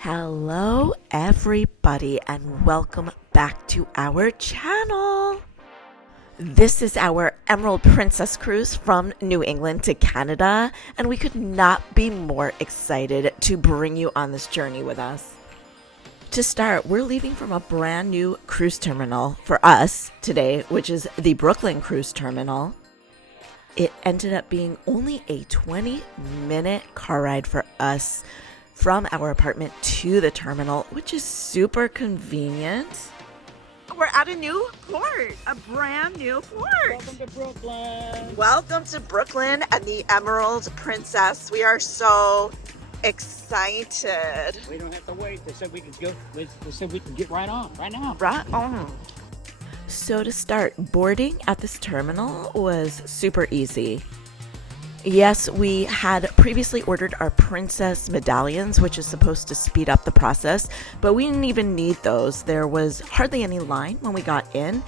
Hello everybody and welcome back to our channel. This is our Emerald Princess cruise from New England to Canada, and we could not be more excited to bring you on this journey with us. To start, we're leaving from a brand new cruise terminal for us today, which is the Brooklyn Cruise Terminal. It ended up being only a 20-minute car ride for us from our apartment to the terminal, which is super convenient. We're at a new port, a brand new port. Welcome to Brooklyn. Welcome to Brooklyn and the Emerald Princess. We are so excited. We don't have to wait. They said we could go. They said we can get right on, right now. Right on. So to start, boarding at this terminal was super easy. Yes, we had previously ordered our princess medallions, which is supposed to speed up the process, but we didn't even need those. There was hardly any line when we got in,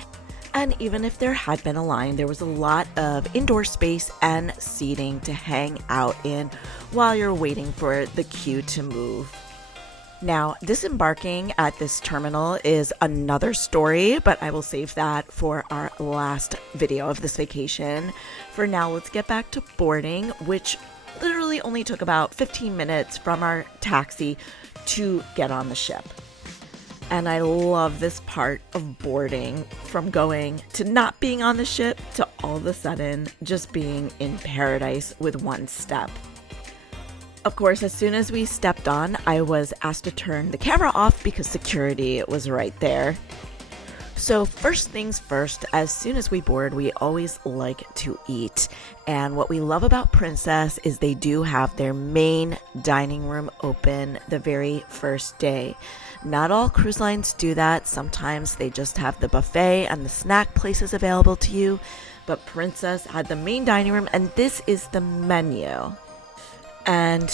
and even if there had been a line, there was a lot of indoor space and seating to hang out in while you're waiting for the queue to move. Now, disembarking at this terminal is another story, but I will save that for our last video of this vacation. For now, let's get back to boarding, which literally only took about 15 minutes from our taxi to get on the ship. And I love this part of boarding, from going to not being on the ship to all of a sudden just being in paradise with one step. Of course, as soon as we stepped on, I was asked to turn the camera off because security was right there. So first things first, as soon as we board, we always like to eat. And what we love about Princess is they do have their main dining room open the very first day. Not all cruise lines do that. Sometimes they just have the buffet and the snack places available to you. But Princess had the main dining room, and this is the menu. And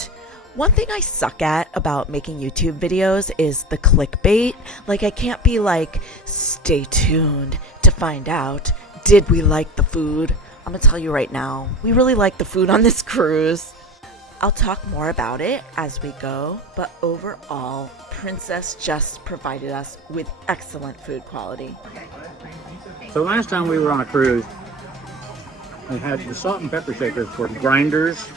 one thing I suck at about making YouTube videos is the clickbait. Like, I can't be like, stay tuned to find out, did we like the food? I'm gonna tell you right now, we really like the food on this cruise. I'll talk more about it as we go, but overall, Princess just provided us with excellent food quality. So last time we were on a cruise, we had the salt and pepper shakers for grinders.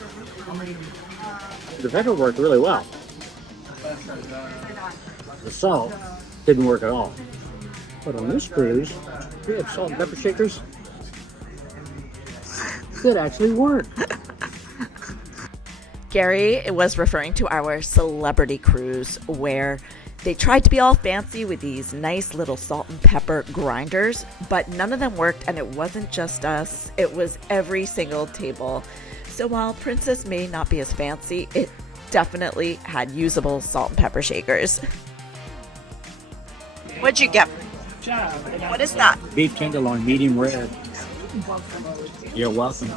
The pepper worked really well. The salt didn't work at all. But on this cruise, we have salt and pepper shakers that actually work. Gary was referring to our celebrity cruise where they tried to be all fancy with these nice little salt and pepper grinders, but none of them worked, and it wasn't just us, it was every single table. So while Princess may not be as fancy, it definitely had usable salt and pepper shakers. What'd you get? What is that? Beef tenderloin, medium rare. You're welcome.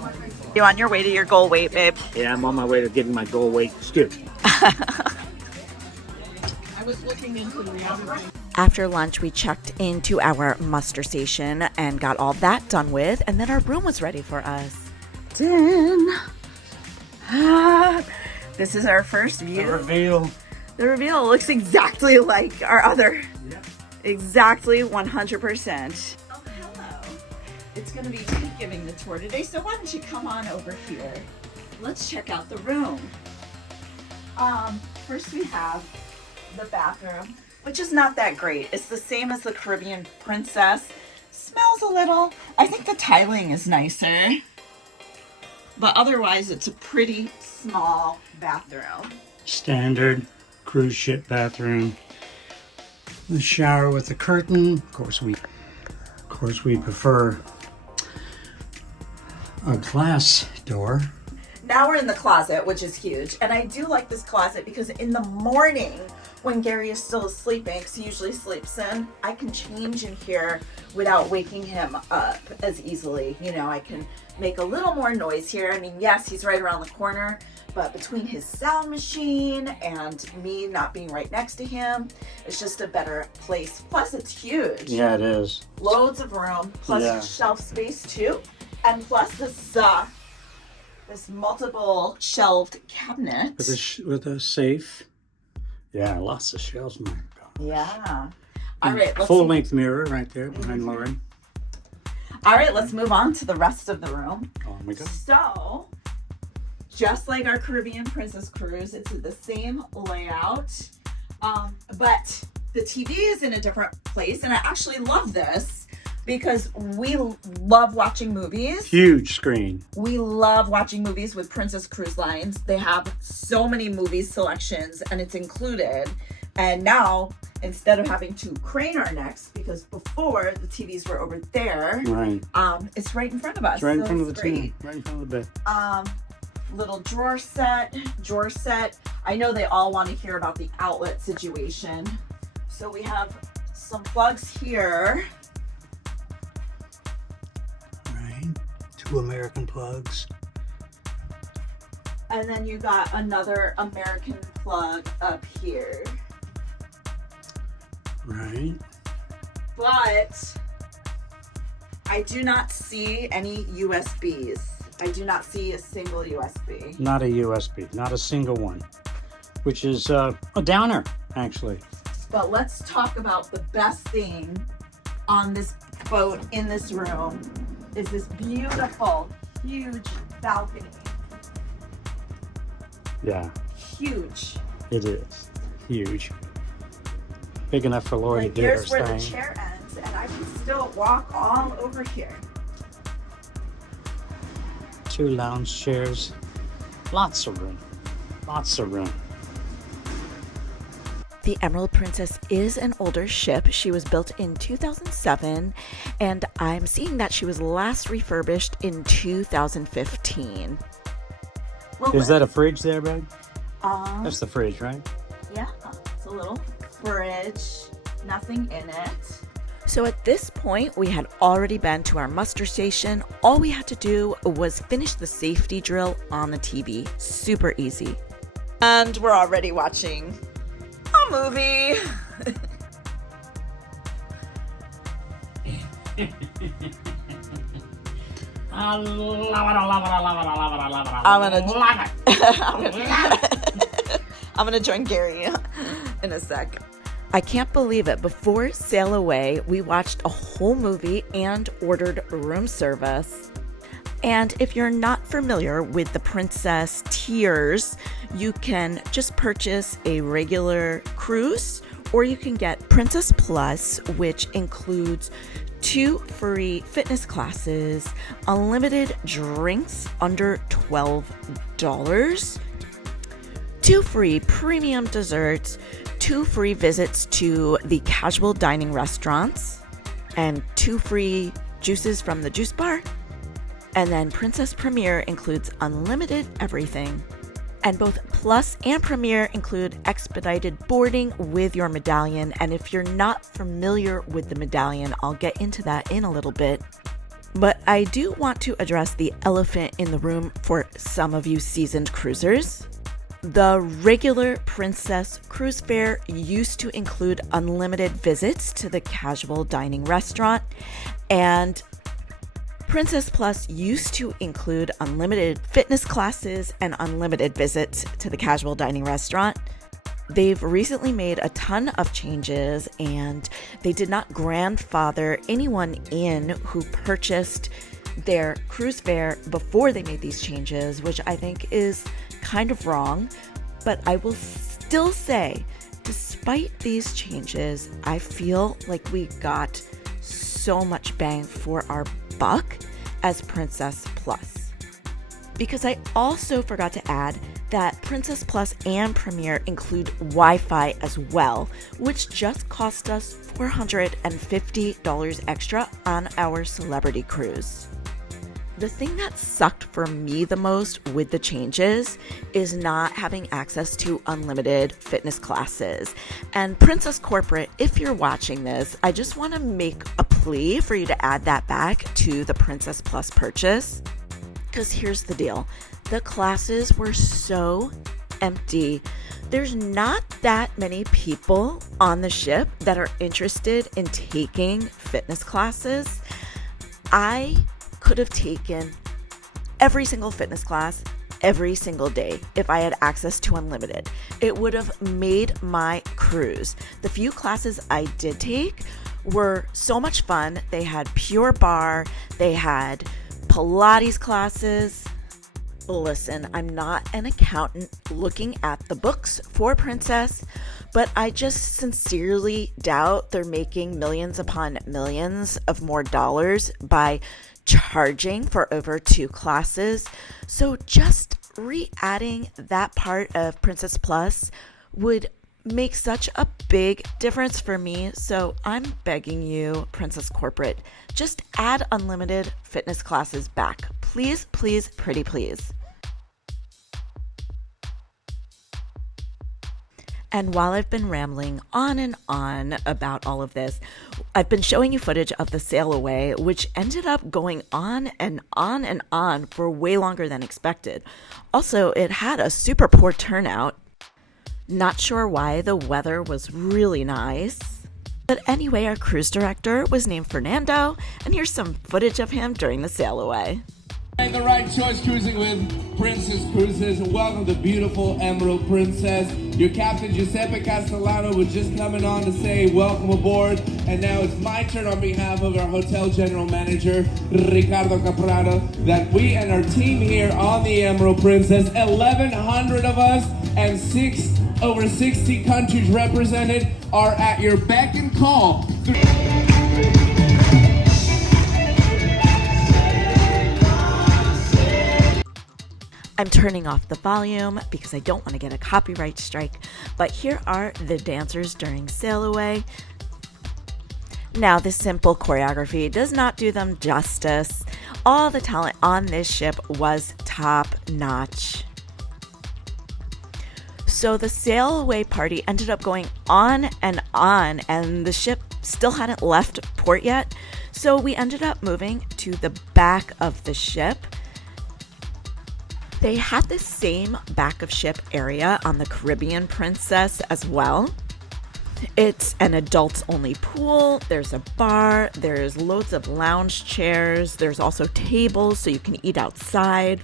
You on your way to your goal weight, babe? Yeah, I'm on my way to getting my goal weight scoop. After lunch, we checked into our muster station and got all that done with, and then our room was ready for us. This is our first view. The reveal. The reveal looks exactly like our other. Yep. Exactly 100%. Oh, hello. It's going to be you giving the tour today, so why don't you come on over here? Let's check out the room. First we have the bathroom, which is not that great. It's the same as the Caribbean Princess. Smells a little. I think the tiling is nicer. But otherwise, it's a pretty small bathroom. Standard cruise ship bathroom. The shower with the curtain. Of course, we prefer a glass door. Now we're in the closet, which is huge. And I do like this closet because in the morning, when Gary is still sleeping, because he usually sleeps in, I can change in here without waking him up as easily. You know, I can make a little more noise here. I mean, yes, he's right around the corner, but between his sound machine and me not being right next to him, it's just a better place. Plus, it's huge. Yeah, it is. Loads of room, plus shelf space too. And plus this multiple shelved cabinet. With a safe Yeah, lots of shells, my God. Yeah. All right. Full-length mirror right there behind Lauren. All right, let's move on to the rest of the room. Oh my God. So, just like our Caribbean Princess Cruise, it's the same layout, but the TV is in a different place, and I actually love this because we love watching movies. Huge screen. We love watching movies with Princess Cruise Lines. They have so many movie selections, and it's included. And now, instead of having to crane our necks, because before the TVs were over there, Right. it's right in front of us. It's right in so front of it's the great. TV. Right in front of the bed. Little drawer set. I know they all want to hear about the outlet situation. So we have some plugs here. Right. 2 American plugs. And then you got another American plug up here. Right. But I do not see any USBs. I do not see a single USB. Not a USB. Not a single one. Which is a downer, actually. But let's talk about the best thing on this boat in this room is this beautiful, huge balcony. Yeah, Huge. it is. Huge. Big enough for Lori Like to do her here's where the thing. chair ends, and I can still walk all over here. 2 lounge chairs. Lots of room. Lots of room. The Emerald Princess is an older ship. She was built in 2007, and I'm seeing that she was last refurbished in 2015. Is that a fridge there, babe? Um, That's the fridge, right? Yeah, it's a little fridge, nothing in it. So at this point, we had already been to our muster station. All we had to do was finish the safety drill on the TV. Super easy. And we're already watching a movie. I love it, I love it, I love it, I love it, I love it, I love it. I'm gonna join Gary in a sec. I can't believe it. Before sail away, we watched a whole movie and ordered room service. And if you're not familiar with the Princess tiers, you can just purchase a regular cruise, or you can get Princess Plus, which includes 2 free fitness classes, unlimited drinks under $12, 2 free premium desserts, 2 free visits to the casual dining restaurants, and 2 free juices from the juice bar. And then Princess Premier includes unlimited everything. And both Plus and Premier include expedited boarding with your medallion. And if you're not familiar with the medallion, I'll get into that in a little bit. But I do want to address the elephant in the room for some of you seasoned cruisers. The regular Princess cruise fare used to include unlimited visits to the casual dining restaurant, and Princess Plus used to include unlimited fitness classes and unlimited visits to the casual dining restaurant. They've recently made a ton of changes, and they did not grandfather anyone in who purchased their cruise fare before they made these changes, which I think is kind of wrong. But I will still say, despite these changes, I feel like we got so much bang for our buck as Princess Plus. Because I also forgot to add that Princess Plus and Premier include Wi-Fi as well, which just cost us $450 extra on our Celebrity Cruise. The thing that sucked for me the most with the changes is not having access to unlimited fitness classes. And Princess Corporate, if you're watching this, I just want to make a plea for you to add that back to the Princess Plus purchase. Because here's the deal. The classes were so empty. There's not that many people on the ship that are interested in taking fitness classes. I could have taken every single fitness class every single day if I had access to unlimited. It would have made my cruise. The few classes I did take were so much fun. They had Pure Barre, they had Pilates classes. Listen, I'm not an accountant looking at the books for Princess, but I just sincerely doubt they're making millions upon millions of more dollars by charging for over 2 classes. So just re-adding that part of Princess Plus would make such a big difference for me. So I'm begging you, Princess Corporate, just add unlimited fitness classes back. Please, please, pretty please. And while I've been rambling on and on about all of this, I've been showing you footage of the sail away, which ended up going on and on and on for way longer than expected. Also, it had a super poor turnout. Not sure why. The weather was really nice. But anyway, our cruise director was named Fernando, and here's some footage of him during the sail away. Made the right choice cruising with Princess Cruises, and welcome to beautiful Emerald Princess. Your captain Giuseppe Castellano was just coming on to say welcome aboard, and now it's my turn on behalf of our hotel general manager Ricardo Caprado that we and our team here on the Emerald Princess, 1,100 of us and over 60 countries represented, are at your beck and call. I'm turning off the volume because I don't want to get a copyright strike, but here are the dancers during Sail Away. Now, this simple choreography does not do them justice. All the talent on this ship was top notch. So the Sail Away party ended up going on, and the ship still hadn't left port yet. So we ended up moving to the back of the ship. They had the same back of ship area on the Caribbean Princess as well. It's an adults only pool, there's a bar, there's loads of lounge chairs, there's also tables so you can eat outside.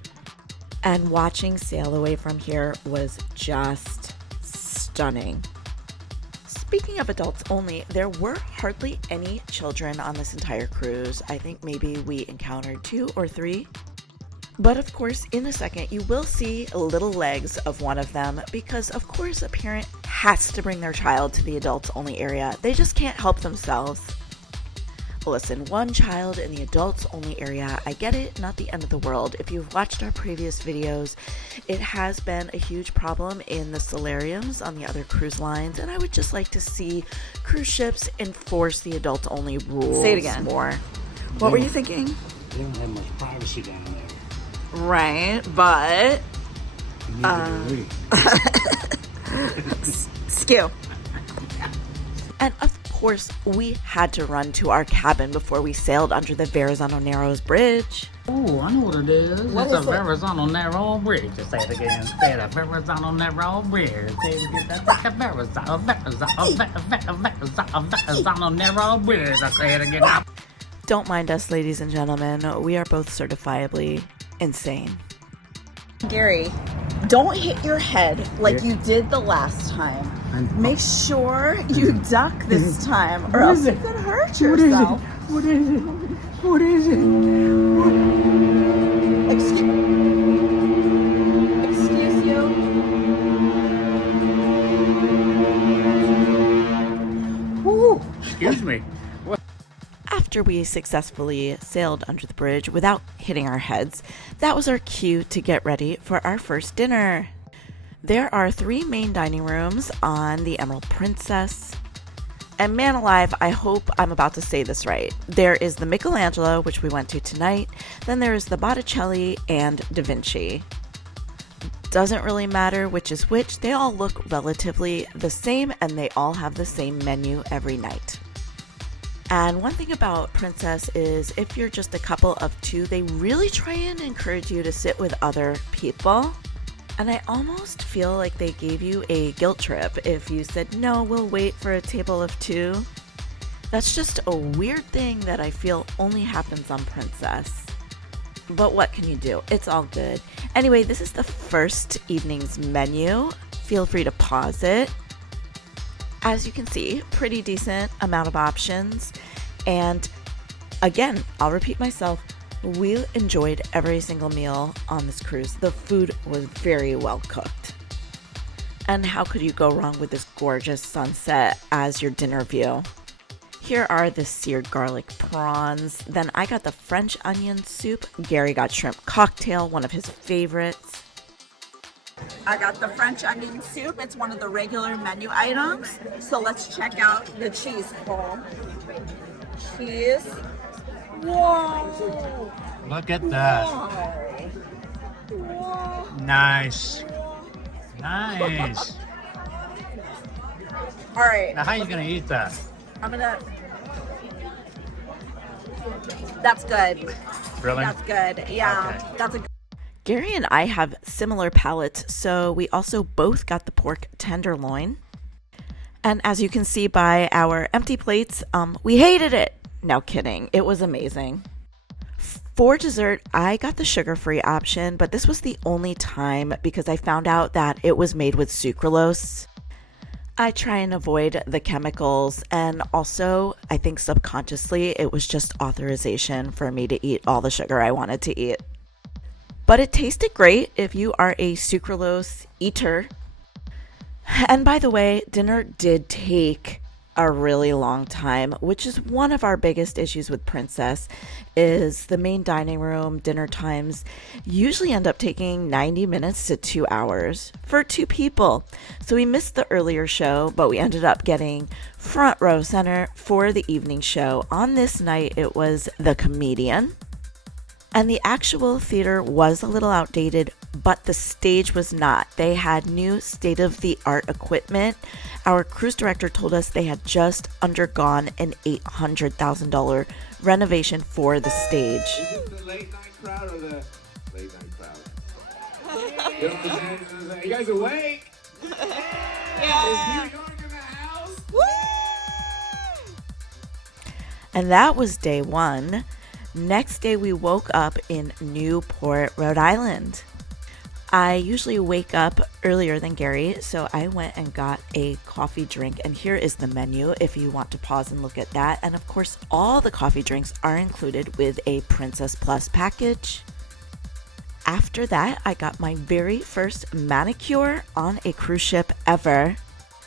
And watching Sail Away from here was just stunning. Speaking of adults only, there were hardly any children on this entire cruise. I think maybe we encountered 2 or 3. But of course, in a second, you will see little legs of one of them because, of course, a parent has to bring their child to the adults only area. They just can't help themselves. Listen, one child in the adults only area, I get it, not the end of the world. If you've watched our previous videos, it has been a huge problem in the solariums on the other cruise lines, and I would just like to see cruise ships enforce the adults only rules Say it again. more. What were you thinking? They don't have much privacy down there. Right, but skew. And of course, we had to run to our cabin before we sailed under the Verrazano Narrows Bridge. Oh, I know what it is. What It's is a it? Verrazano Narrow Bridge. Say it again. Say it. A Verrazano Narrow Bridge. Say it again. That's like a Verrazano Narrow Bridge. I say it again. Don't mind us, ladies and gentlemen. We are both certifiably insane. Gary, don't hit your head like you did the last time. Make sure you duck this time or else you could hurt yourself. What is it? What is it? Excuse you? Woo. Excuse me. After we successfully sailed under the bridge without hitting our heads, that was our cue to get ready for our first dinner. There are 3 main dining rooms on the Emerald Princess. And man alive, I hope I'm about to say this right. There is the Michelangelo, which we went to tonight. Then there is the Botticelli and Da Vinci. Doesn't really matter which is which. They all look relatively the same and they all have the same menu every night. And one thing about Princess is if you're just a couple of 2, they really try and encourage you to sit with other people. And I almost feel like they gave you a guilt trip if you said, no, we'll wait for a table of 2. That's just a weird thing that I feel only happens on Princess. but what can you do? It's all good. Anyway, this is the first evening's menu. Feel free to pause it. As you can see, pretty decent amount of options. And again, I'll repeat myself, we enjoyed every single meal on this cruise. The food was very well cooked. And how could you go wrong with this gorgeous sunset as your dinner view? Here are the seared garlic prawns. Then I got the French onion soup. Gary got shrimp cocktail, one of his favorites. I got the French onion soup. It's one of the regular menu items. So let's check out the cheese bowl. Cheese. Whoa. Look at that. Whoa. Nice. Nice. All right. Now, how are you going to eat that? I'm gonna. That's good. Really? That's good. Yeah. Okay. That's a. Gary and I have similar palates, so we also both got the pork tenderloin. And as you can see by our empty plates, we hated it. No kidding. It was amazing. For dessert, I got the sugar-free option, but this was the only time because I found out that it was made with sucralose. I try and avoid the chemicals, and also, I think subconsciously, it was just authorization for me to eat all the sugar I wanted to eat. But it tasted great if you are a sucralose eater. And by the way, dinner did take a really long time, which is one of our biggest issues with Princess, is the main dining room dinner times usually end up taking 90 minutes to 2 hours for 2 people. So we missed the earlier show, but we ended up getting front row center for the evening show. On this night, it was The Comedian. And the actual theater was a little outdated, but the stage was not. They had new state-of-the-art equipment. Our cruise director told us they had just undergone an $800,000 renovation for the stage. Is this the late night crowd or the late night crowd? You guys awake? Yeah. Is New York in the house? And that was day one. Next day, we woke up in Newport, Rhode Island. I usually wake up earlier than Gary, so I went and got a coffee drink. And here is the menu if you want to pause and look at that. And of course, all the coffee drinks are included with a Princess Plus package. After that, I got my very first manicure on a cruise ship ever.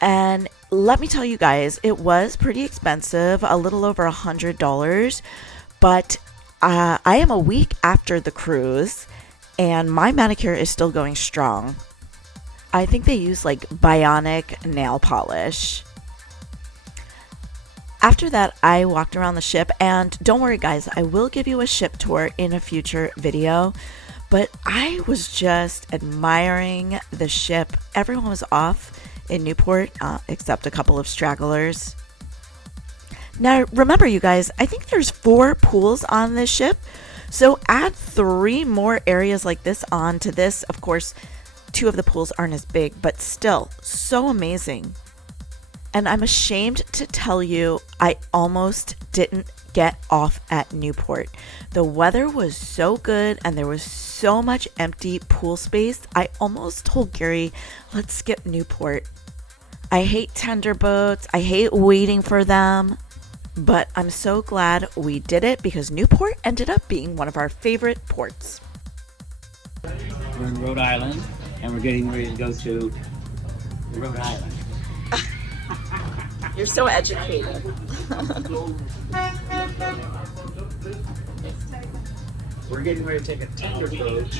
And let me tell you guys, it was pretty expensive, a little over $100, but I am a week after the cruise, and my manicure is still going strong. I think they use like bionic nail polish. After that, I walked around the ship, and don't worry guys, I will give you a ship tour in a future video, but I was just admiring the ship. Everyone was off in Newport, except a couple of stragglers. Now, remember, you guys, I think there's 4 pools on this ship. So add 3 more areas like this on to this. Of course, 2 of the pools aren't as big, but still so amazing. And I'm ashamed to tell you, I almost didn't get off at Newport. The weather was so good and there was so much empty pool space. I almost told Gary, let's skip Newport. I hate tender boats. I hate waiting for them. But I'm so glad we did it because Newport ended up being one of our favorite ports. We're in Rhode Island, and we're getting ready to go to Rhode Island. You're so educated. We're getting ready to take a tender boat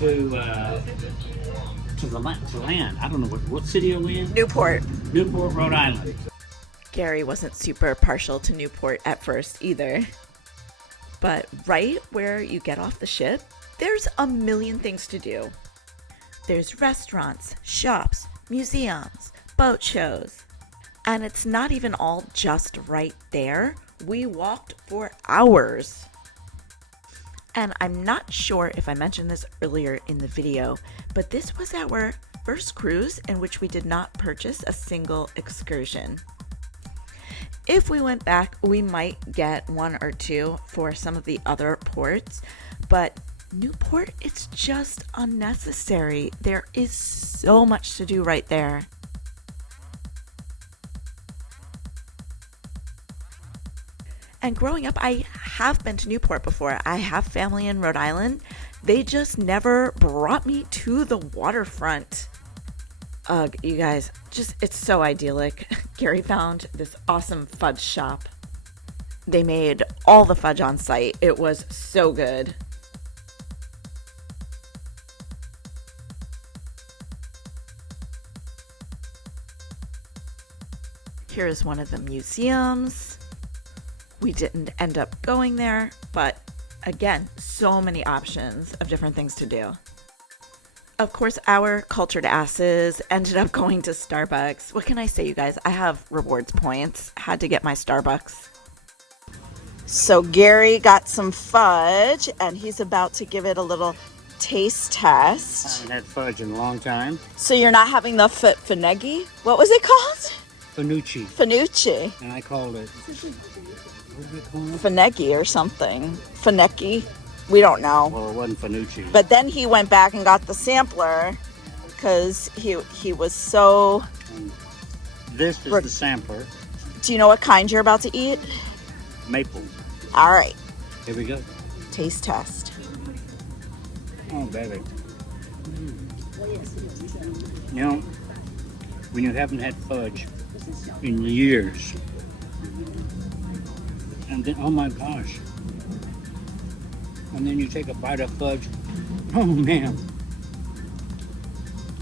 to land. I don't know what city are we in? Newport. Newport, Rhode Island. Gary wasn't super partial to Newport at first either. But right where you get off the ship, there's a million things to do. There's restaurants, shops, museums, boat shows. And it's not even all just right there. We walked for hours. And I'm not sure if I mentioned this earlier in the video, but this was our first cruise in which we did not purchase a single excursion. If we went back, we might get 1 or 2 for some of the other ports, But Newport, it's just unnecessary. There is so much to do right there. And growing up, I have been to Newport before. I have family in Rhode Island. They just never brought me to the waterfront. Ugh, you guys, it's so idyllic. Gary found this awesome fudge shop. They made all the fudge on site. It was so good. Here's one of the museums. We didn't end up going there, but again, so many options of different things to do. Of course, our cultured asses ended up going to Starbucks. What can I say, you guys? I have rewards points. Had to get my Starbucks. So Gary got some fudge, and he's about to give it a little taste test. I haven't had fudge in a long time. So you're not having the Fineggi? What was it called? Fanucci. Fanucci. And I called it, what did I call it? Fineggi or something. Finecchi. We don't know. Well, it wasn't Fanucci. But then he went back and got the sampler because he was so... And this is the sampler. Do you know what kind you're about to eat? Maple. All right. Here we go. Taste test. Oh, baby. You know, when you haven't had fudge in years, and then, oh my gosh, and then you take a bite of fudge, oh man.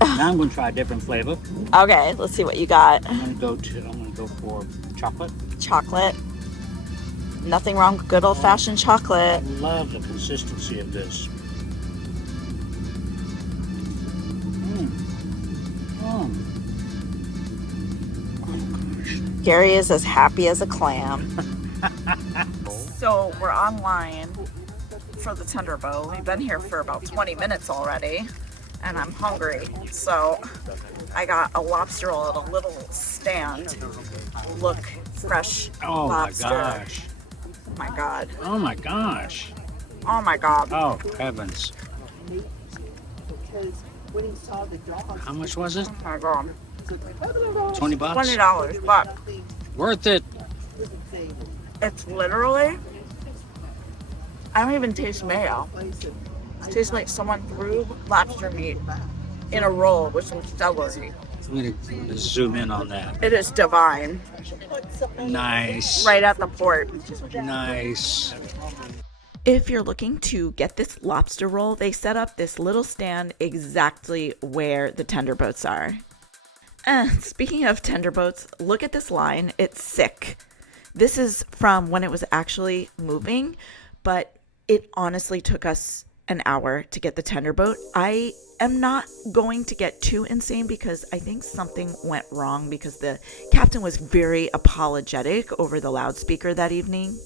Now I'm going to try a different flavor. Okay, let's see what you got. I'm going to go for chocolate. Chocolate. Nothing wrong with good old-fashioned I chocolate. love the consistency of this. Oh. Oh gosh. Gary is as happy as a clam. So we're online for the tender boat. We've been here for about 20 minutes already, and I'm hungry. So I got a lobster roll at a little stand. Look, fresh Oh lobster. my gosh. Oh my god. Oh my gosh. Oh my god. Oh heavens. How much was it? Oh my god. $20? $20, but Worth it. it's literally, I don't even taste mayo. It tastes like someone threw lobster meat in a roll with some celery. I'm going to zoom in on that. It is divine. Nice. Right at the port. Nice. If you're looking to get this lobster roll, they set up this little stand exactly where the tender boats are. And speaking of tender boats, look at this line. It's sick. This is from when it was actually moving, but it honestly took us an hour to get the tender boat. I am not going to get too insane because I think something went wrong because the captain was very apologetic over the loudspeaker that evening.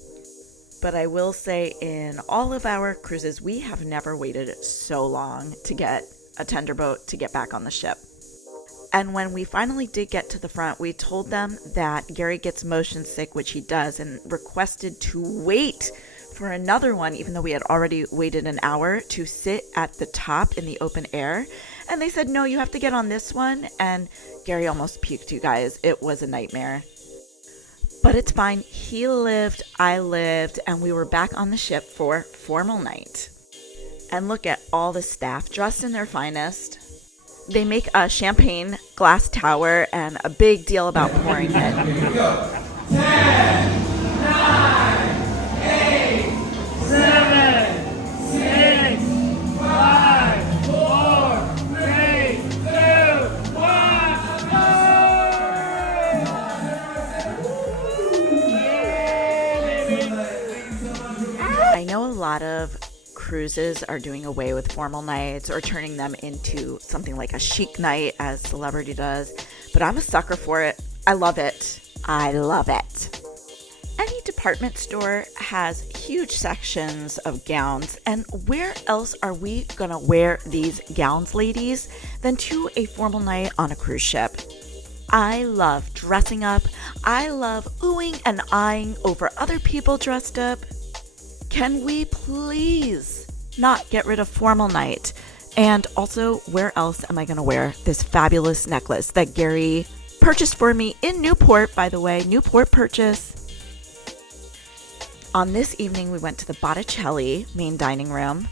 But I will say in all of our cruises, we have never waited so long to get a tender boat to get back on the ship. And when we finally did get to the front, we told them that Gary gets motion sick, which he does, and requested to wait for another one, even though we had already waited an hour, to sit at the top in the open air. And they said, no, you have to get on this one. And Gary almost puked, you guys. It was a nightmare. But it's fine. He lived, I lived, and we were back on the ship for formal night. And look at all the staff dressed in their finest. They make a champagne glass tower and a big deal about pouring it. Here we go. 10, 9, 8, 7, 6, 5, 4, 3, 2, 1, go! I know a lot of cruises are doing away with formal nights or turning them into something like a chic night as Celebrity does, but I'm a sucker for it. I love it. I love it. Any department store has huge sections of gowns, and where else are we gonna wear these gowns, ladies, than to a formal night on a cruise ship? I love dressing up. I love oohing and eyeing over other people dressed up. Can we please not get rid of formal night? And also, where else am I going to wear this fabulous necklace that Gary purchased for me in Newport, by the way, Newport purchase. On this evening, we went to the Botticelli main dining room.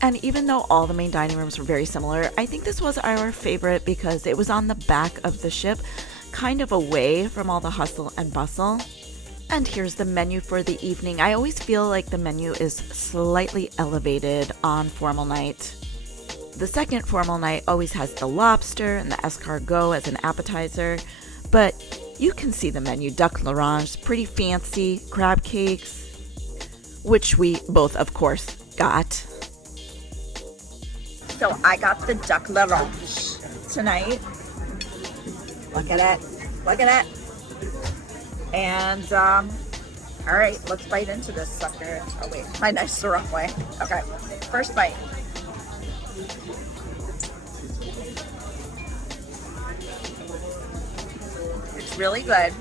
And even though all the main dining rooms were very similar, I think this was our favorite because it was on the back of the ship, kind of away from all the hustle and bustle. And here's the menu for the evening. I always feel like the menu is slightly elevated on formal night. The second formal night always has the lobster and the escargot as an appetizer, but you can see the menu. Duck l'orange, pretty fancy, crab cakes, which we both, of course, got. So I got the duck l'orange tonight. Look at it. Look at it. And, all right, let's bite into this sucker. Oh, wait, my knife's the wrong way. Okay, first bite. It's really good.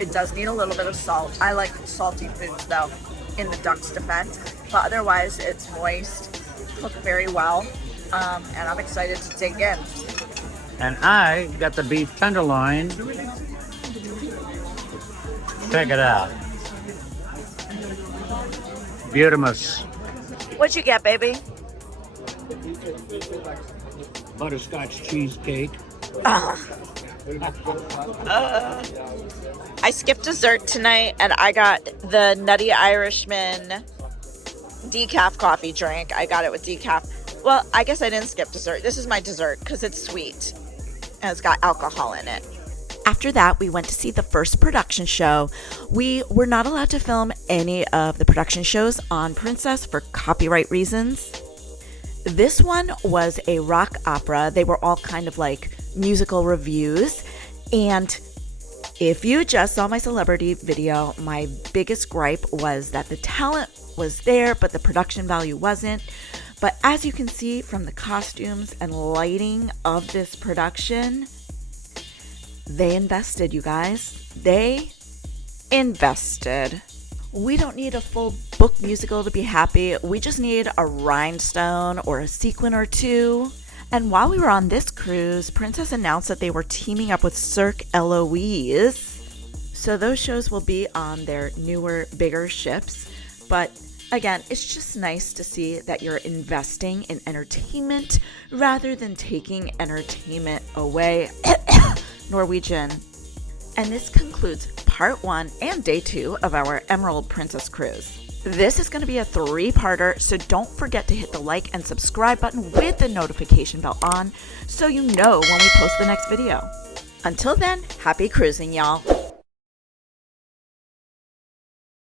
It does need a little bit of salt. I like salty foods, though, in the duck's defense. But otherwise, it's moist, cooked very well, and I'm excited to dig in. And I got the beef tenderloin. Check it out. Beautimous. What'd you get, baby? Butterscotch cheesecake. I skipped dessert tonight, and I got the Nutty Irishman decaf coffee drink. I got it with decaf. Well, I guess I didn't skip dessert. This is my dessert because it's sweet, and it's got alcohol in it. After that, we went to see the first production show. We were not allowed to film any of the production shows on Princess for copyright reasons. This one was a rock opera. They were all kind of like musical reviews. And if you just saw my celebrity video, my biggest gripe was that the talent was there, but the production value wasn't. But as you can see from the costumes and lighting of this production, they invested, you guys. They invested. We don't need a full book musical to be happy. We just need a rhinestone or a sequin or two. And while we were on this cruise, Princess announced that they were teaming up with Cirque Eloise. So those shows will be on their newer, bigger ships. But again, it's just nice to see that you're investing in entertainment rather than taking entertainment away. Norwegian. And this concludes part 1 and day 2 of our Emerald Princess cruise. This is going to be a 3-parter, so don't forget to hit the like and subscribe button with the notification bell on so you know when we post the next video. Until then, happy cruising, y'all.